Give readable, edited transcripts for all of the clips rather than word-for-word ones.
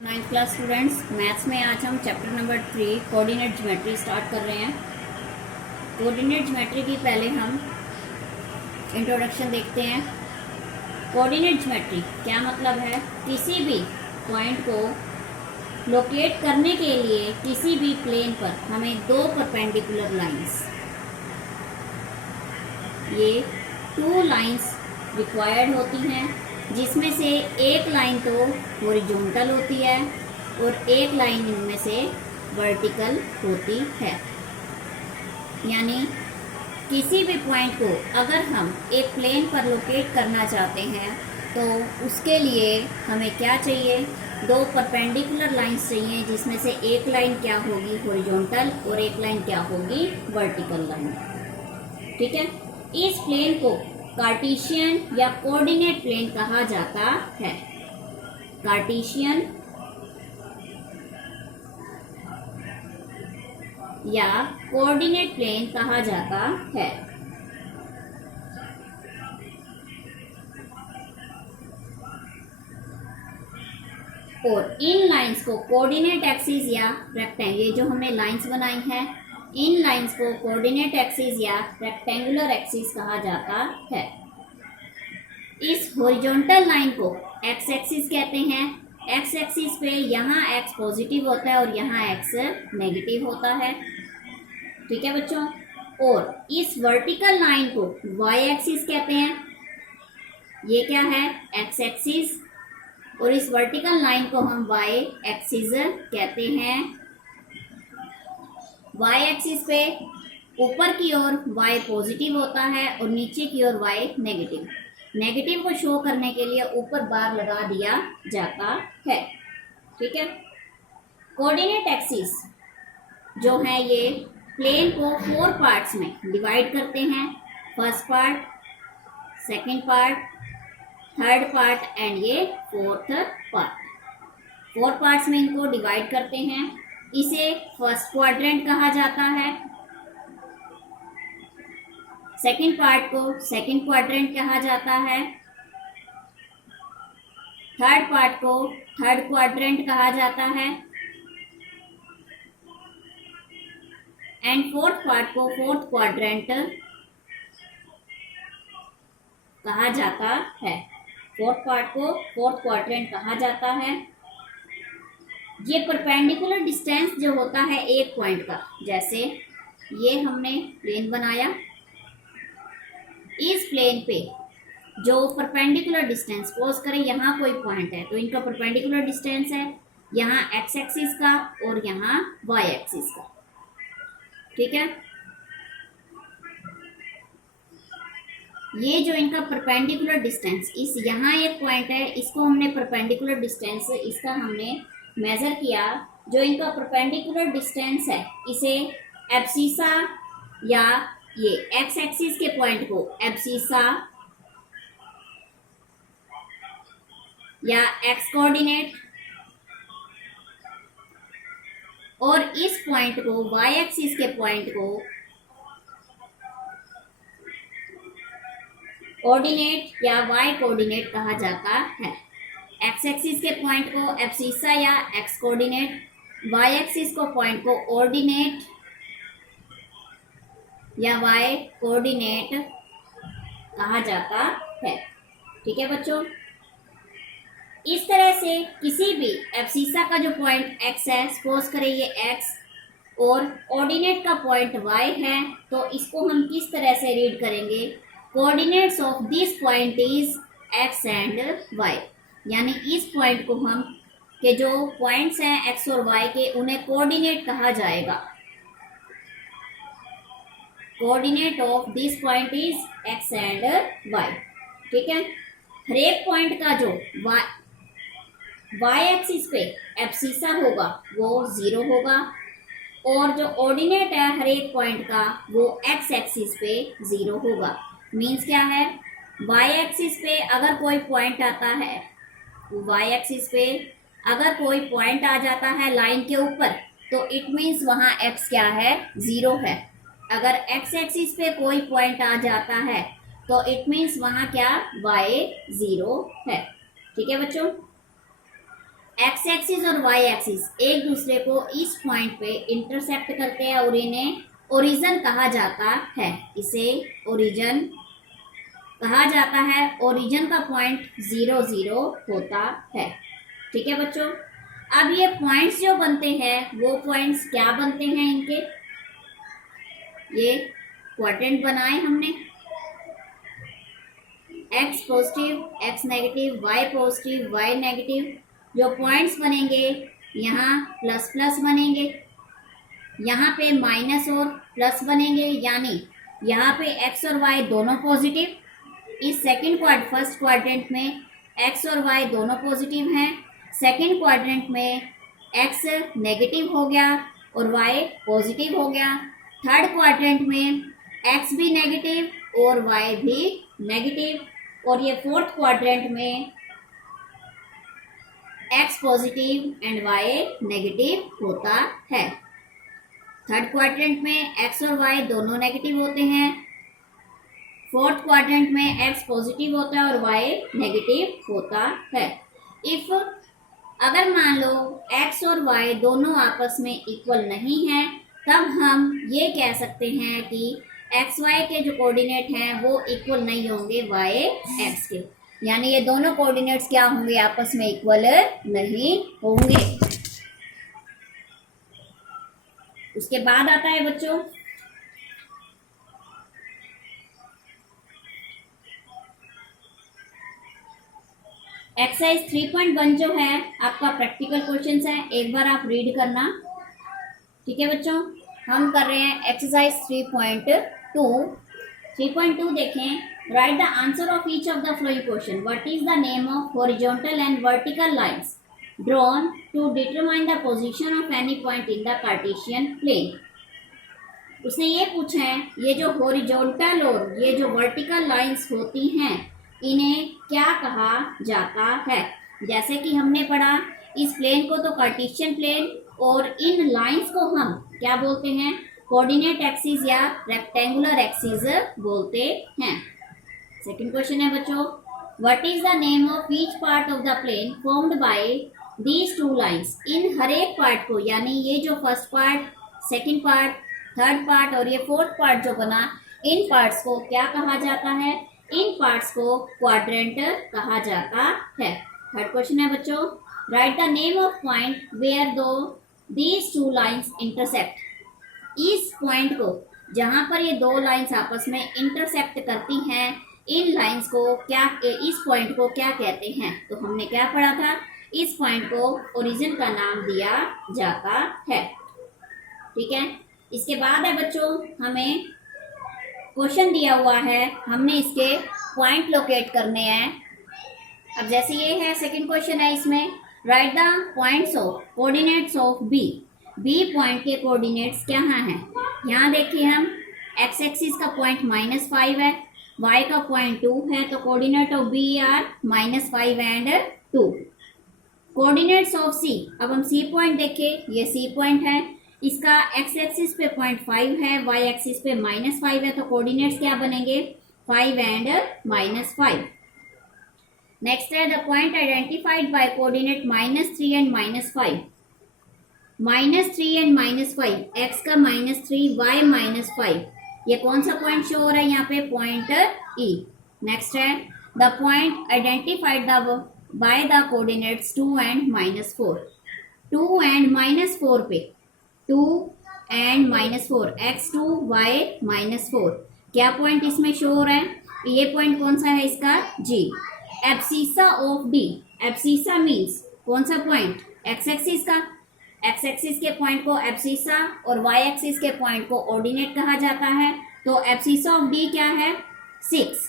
Ninth class students, maths में आज हम chapter number 3 coordinate geometry start कर रहे हैं। कोऑर्डिनेट ज्योमेट्री की पहले हम इंट्रोडक्शन देखते हैं। कोऑर्डिनेट ज्योमेट्री क्या मतलब है? किसी भी पॉइंट को लोकेट करने के लिए किसी भी प्लेन पर हमें दो परपेंडिकुलर लाइंस, ये 2 लाइंस रिक्वायर्ड होती हैं, जिसमें से एक लाइन तो हॉरिजॉन्टल होती है और एक लाइन इनमें से वर्टिकल होती है। यानी किसी भी पॉइंट को अगर हम एक प्लेन पर लोकेट करना चाहते हैं तो उसके लिए हमें क्या चाहिए? दो परपेंडिकुलर लाइंस चाहिए, जिसमें से एक लाइन क्या होगी? हॉरिजॉन्टल, और एक लाइन क्या होगी? Vertical line. ठीक है, इस प्लेन को कार्टेशियन या कोऑर्डिनेट प्लेन कहा जाता है। कार्टेशियन या कोऑर्डिनेट प्लेन कहा जाता है। और इन लाइंस को कोऑर्डिनेट एक्सिस या रेक्टेंगल, ये जो हमने लाइंस बनाई हैं, इन लाइंस को कोऑर्डिनेट एक्सिस या रेक्टेंगुलर एक्सिस कहा जाता है। इस हॉरिजॉन्टल लाइन को एक्स एक्सिस कहते हैं। एक्स एक्सिस पे यहाँ एक्स पॉजिटिव होता है और यहाँ एक्स नेगेटिव होता है। ठीक है बच्चों, और इस वर्टिकल लाइन को वाई एक्सिस कहते हैं। ये क्या है? एक्स एक्सिस, और इस वर्टिकल लाइन को हम वाई एक्सिस कहते हैं। वाई एक्सिस पे ऊपर की ओर y पॉजिटिव होता है और नीचे की ओर y नेगेटिव। नेगेटिव को शो करने के लिए ऊपर बार लगा दिया जाता है। ठीक है, कोऑर्डिनेट एक्सिस जो है ये प्लेन को 4 पार्ट्स में डिवाइड करते हैं। First part, second part, third part and ये फोर्थ पार्ट। 4 पार्ट्स में इनको डिवाइड करते हैं। इसे फर्स्ट क्वाड्रेंट कहा जाता है। सेकंड पार्ट को सेकंड क्वाड्रेंट कहा जाता है। थर्ड पार्ट को थर्ड क्वाड्रेंट कहा जाता है एंड फोर्थ पार्ट को फोर्थ क्वाड्रेंट कहा जाता है। फोर्थ पार्ट को फोर्थ क्वाड्रेंट कहा जाता है। ये परपेंडिकुलर डिस्टेंस जो होता है एक पॉइंट का, जैसे ये हमने प्लेन बनाया, इस प्लेन पे जो परपेंडिकुलर डिस्टेंस, सपोज करें यहाँ कोई पॉइंट है तो इनका परपेंडिकुलर डिस्टेंस है यहाँ एक्स एक्सिस का और यहाँ वाई एक्सिस का। ठीक है, ये जो इनका परपेंडिकुलर डिस्टेंस, इस यहाँ एक पॉइंट है, इसको हमने परपेंडिकुलर डिस्टेंस इसका हमने मेजर किया। जो इनका परपेंडिकुलर डिस्टेंस है इसे एब्सिसा, या ये एक्स एक्सिस के पॉइंट को एब्सिसा या एक्स कोऑर्डिनेट, और इस पॉइंट को वाई एक्सिस के पॉइंट को कोऑर्डिनेट या वाई कोऑर्डिनेट कहा जाता है। एक्स एक्सिस के पॉइंट को एब्सिसा या एक्स कोऑर्डिनेट, वाई एक्सिस को पॉइंट को ऑर्डिनेट या वाई कोऑर्डिनेट कहा जाता है। ठीक है बच्चों, इस तरह से किसी भी एब्सिसा का जो पॉइंट एक्स है, सपोज करें ये एक्स, और ऑर्डिनेट का पॉइंट वाई है, तो इसको हम किस तरह से रीड करेंगे? Coordinates of this point is x and y. यानी इस पॉइंट को हम के जो पॉइंट्स हैं एक्स और वाई के, उन्हें कोऑर्डिनेट कहा जाएगा। Coordinate of this point is x and y. ठीक है, हर एक पॉइंट का जो वाई एक्सिस पे एब्सिसा होगा वो 0 होगा, और जो ऑर्डिनेट है हर एक पॉइंट का वो एक्स एक्सिस पे 0 होगा। मीन्स क्या है? वाई एक्सिस पे अगर कोई पॉइंट आता है, वाई एक्सिस पे अगर कोई पॉइंट आ जाता है लाइन के ऊपर, तो इट मीन्स वहां एक्स क्या है? 0 है। अगर एक्स एक्सिस पे कोई पॉइंट आ जाता है तो इट मीन्स वहां क्या? वाई 0 है। ठीक है बच्चों, एक्स एक्सिस और वाई एक्सिस एक दूसरे को इस पॉइंट पे इंटरसेक्ट करते हैं और इन्हें ओरिजिन कहा जाता है। इसे ओरिजिन कहा जाता है। ओरिजिन का पॉइंट 0 0 होता है। ठीक है बच्चों, अब ये पॉइंट्स जो बनते हैं वो पॉइंट्स क्या बनते हैं इनके, ये क्वाड्रेंट बनाए हमने, x positive x negative y positive y negative. जो पॉइंट्स बनेंगे यहाँ प्लस प्लस बनेंगे, यहाँ पे माइनस और प्लस बनेंगे, यानी यहाँ पे एक्स और वाई दोनों पॉजिटिव। इस फर्स्ट क्वाड्रेंट में एक्स और वाई दोनों पॉजिटिव हैं। सेकंड क्वाड्रेंट में एक्स नेगेटिव हो गया और वाई पॉजिटिव हो गया। थर्ड क्वाड्रेंट में एक्स भी नेगेटिव और वाई भी नेगेटिव। और ये फोर्थ क्वाड्रेंट में x positive and y negative होता है। थर्ड क्वाड्रेंट में एक्स और वाई दोनों नेगेटिव होते हैं। फोर्थ क्वाड्रेंट में एक्स पॉजिटिव होता है और वाई नेगेटिव होता है। इफ अगर मान लो एक्स और वाई दोनों आपस में इक्वल नहीं है, तब हम ये कह सकते हैं कि एक्स वाई के जो कोऑर्डिनेट हैं वो इक्वल नहीं होंगे वाई एक्स के, यानी ये दोनों कोऑर्डिनेट्स क्या होंगे, आपस में इक्वल नहीं होंगे। उसके बाद आता है बच्चों एक्सरसाइज 3.1 जो है आपका प्रैक्टिकल क्वेश्चंस है, एक बार आप रीड करना। ठीक है बच्चों, हम कर रहे हैं एक्सरसाइज 3.2। 3.2 देखें। Write the answer of each of the following question. What is the name of horizontal and vertical lines drawn to determine the position of any point in the Cartesian plane. उसने ये पूछा है, ये जो horizontal और ये जो vertical lines होती हैं इन्हें क्या कहा जाता है। जैसे कि हमने पढ़ा, इस प्लेन को तो कार्टेशियन प्लेन और इन लाइंस को हम क्या बोलते हैं, कोऑर्डिनेट एक्सिस या रेक्टेंगुलर एक्सिस बोलते हैं। सेकंड क्वेश्चन है बच्चों, what is the name of each part of the plane formed by these two lines. इन हर एक पार्ट को, यानी ये जो first part, second part, third part और ये फोर्थ पार्ट जो बना, इन पार्ट्स को क्या कहा जाता है, इन पार्ट्स को क्वाड्रेंट कहा जाता है। थर्ड क्वेश्चन है बच्चों, write the name of point where do these two lines intersect. इस पॉइंट को जहां पर ये दो लाइंस आपस में इंटरसेक्ट करती हैं, इन लाइंस को क्या, इस पॉइंट को क्या कहते हैं। तो हमने क्या पढ़ा था, इस पॉइंट को ओरिजिन का नाम दिया जाता है। ठीक है, इसके बाद है बच्चों हमें क्वेश्चन दिया हुआ है, हमने इसके पॉइंट लोकेट करने हैं। अब जैसे ये है सेकंड क्वेश्चन है, इसमें write the points of coordinates of B. B point के कोऑर्डिनेट्स क्या हैं। यहाँ देखिए हम एक्स एक्सिस का पॉइंट -5 है, वाई का पॉइंट 2 है, तो coordinate of B are -5 and 2। Coordinates of C, अब हम सी पॉइंट देखें, ये सी पॉइंट है, इसका एक्स एक्सिस पे 0.5 है, वाई एक्सिस पे -5 है, तो कोऑर्डिनेट्स क्या बनेंगे, 5 एंड -5। नेक्स्ट है the point identified by coordinate -3 and -5। -3 and -5, x का -3 वाई -5, ये कौन सा पॉइंट शो हो रहा है यहाँ पे, पॉइंट ई। नेक्स्ट है the point identified by the coordinates 2 and -4। 2 and -4 पे 2 एंड -4, x2 y -4, क्या पॉइंट इसमें शो हो रहा है, ये पॉइंट कौन सा है इसका, G। Abscissa of D, abscissa means कौन सा पॉइंट, x एक्सिस का, x एक्सिस के पॉइंट को एब्सिसा और y एक्सिस के पॉइंट को ऑर्डिनेट कहा जाता है। तो एब्सिसा ऑफ D क्या है, 6।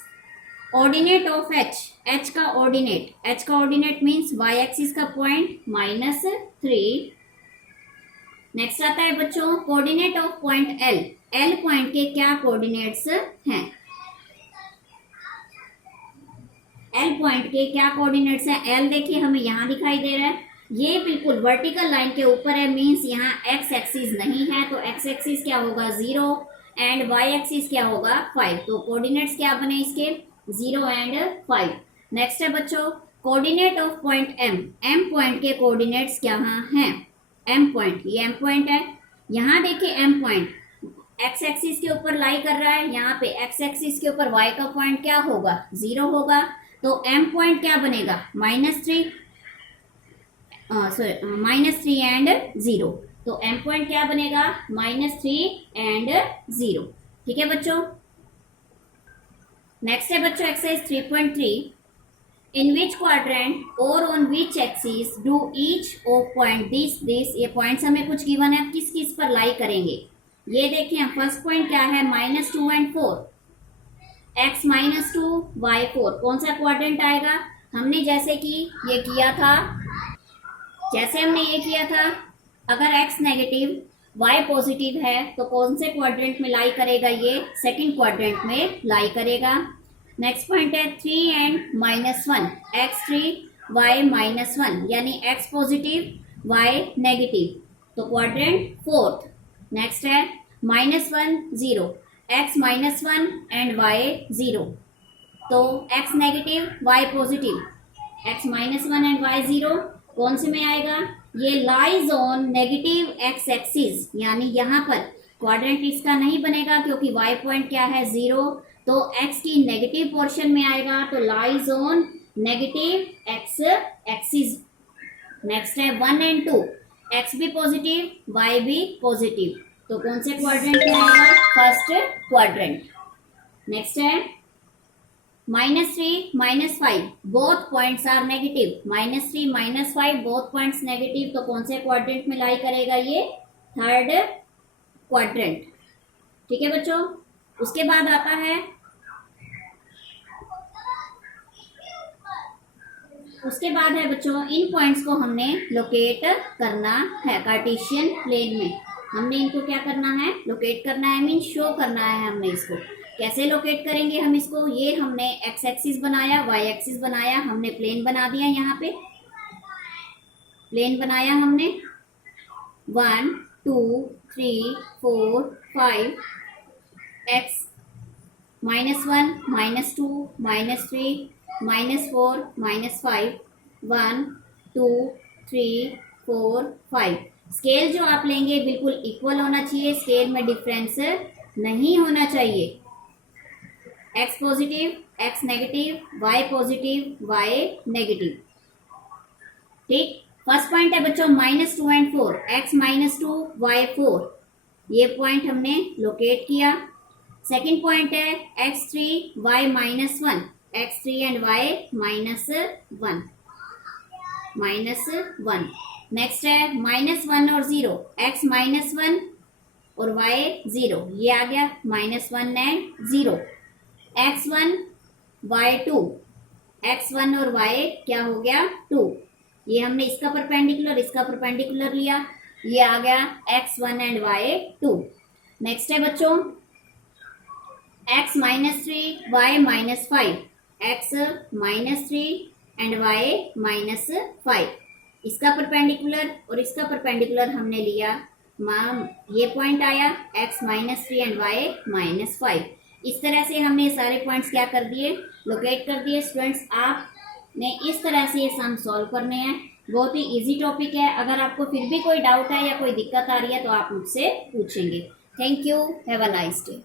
ऑर्डिनेट ऑफ H का ऑर्डिनेट मीन्स y एक्सिस का पॉइंट -3। नेक्स्ट आता है बच्चों coordinate of point L point के क्या कोऑर्डिनेट्स हैं, L पॉइंट के क्या कोऑर्डिनेट्स हैं। L देखिए हमें यहाँ दिखाई दे रहा है, ये बिल्कुल वर्टिकल लाइन के ऊपर है, मींस यहाँ x एक्सिस नहीं है, तो x एक्सिस क्या होगा 0 एंड y एक्सिस क्या होगा 5। तो कोऑर्डिनेट्स क्या बने इसके 0 एंड 5। नेक्स्ट है बच्चों coordinate of point M, M point के कोऑर्डिनेट्स क्या हैं? एम पॉइंट, ये एम पॉइंट है। यहाँ देखिए एम पॉइंट एक्स एक्सिस के ऊपर लाई कर रहा है, यहाँ पे एक्स एक्सिस के ऊपर वाई का पॉइंट क्या होगा? 0 होगा। तो एम पॉइंट क्या बनेगा? -3, -3 एंड 0। तो एम पॉइंट क्या बनेगा? -3 एंड 0। ठीक है बच्चों। नेक्स्ट है बच्चों एक्सरसाइज 3.3, इन विच क्वाड्रेंट और on which axis do each of point this. ये पॉइंट्स हमें कुछ गिवन है, किस किस पर लाई करेंगे? ये देखिए फर्स्ट पॉइंट क्या है? -2 एंड 4, x -2 y 4। कौन सा क्वाड्रेंट आएगा? हमने जैसे कि ये किया था, अगर x नेगेटिव y पॉजिटिव है तो कौन से क्वाड्रेंट में लाई करेगा? ये सेकंड क्वाड्रेंट में लाई करेगा। नेक्स्ट पॉइंट है 3 एंड -1, x3 y -1, यानी x पॉजिटिव y नेगेटिव, तो क्वाड्रेंट फोर्थ। नेक्स्ट है -1 0, x -1 एंड y 0, तो x negative y positive, x -1 and y 0 कौन से में आएगा? ये lies on negative x axis, यानी यहाँ पर क्वाड्रेंट इसका नहीं बनेगा क्योंकि y पॉइंट क्या है? 0, तो x की नेगेटिव पोर्शन में आएगा, तो lies on negative x axis. Next है 1 एंड 2, x भी पॉजिटिव y भी पॉजिटिव, तो कौन से क्वाड्रेंट में आएगा? First quadrant. नेक्स्ट है -3 -5, both points are negative, -3 -5 both points negative, तो कौन से क्वाड्रेंट में लाई करेगा? ये थर्ड क्वाड्रेंट। ठीक है बच्चों। उसके बाद आता है बच्चों इन पॉइंट्स को हमने लोकेट करना है कार्टेशियन प्लेन में। हमने इनको क्या करना है? लोकेट करना है, मीन शो करना है हमने इसको। कैसे लोकेट करेंगे हम इसको? ये हमने एक्स एक्सिस बनाया, वाई एक्सिस बनाया, हमने प्लेन बना दिया। यहाँ पे प्लेन बनाया हमने 1 2 3 4 5, x -1 -2 -3 -4 -5, 1 2 3 4 5। स्केल जो आप लेंगे बिल्कुल इक्वल होना चाहिए, स्केल में डिफरेंस नहीं होना चाहिए। x positive, x negative, y positive, y negative. ठीक। फर्स्ट पॉइंट है बच्चों -2 एंड 4, x -2 y 4, ये पॉइंट हमने लोकेट किया। सेकंड पॉइंट है x3 y -1, x3 and y -1। Next है -1 और 0, x -1 और y 0, ये आ गया -1 एंड 0। x1 y 2, x1 और y क्या हो गया? 2। ये हमने इसका परपेंडिकुलर लिया, ये आ गया x1 एंड y 2। नेक्स्ट है बच्चों x -3 y -5, x -3 and y -5, इसका परपेंडिकुलर और इसका परपेंडिकुलर हमने लिया, ये पॉइंट आया x -3 एंड y -5। इस तरह से हमने ये सारे पॉइंट्स क्या कर दिए? लोकेट कर दिए। स्टूडेंट्स आपने इस तरह से ये सम सॉल्व करने हैं। बहुत ही इजी टॉपिक है। अगर आपको फिर भी कोई डाउट है या कोई दिक्कत आ रही है तो आप मुझसे पूछेंगे। Thank you. Have a nice day.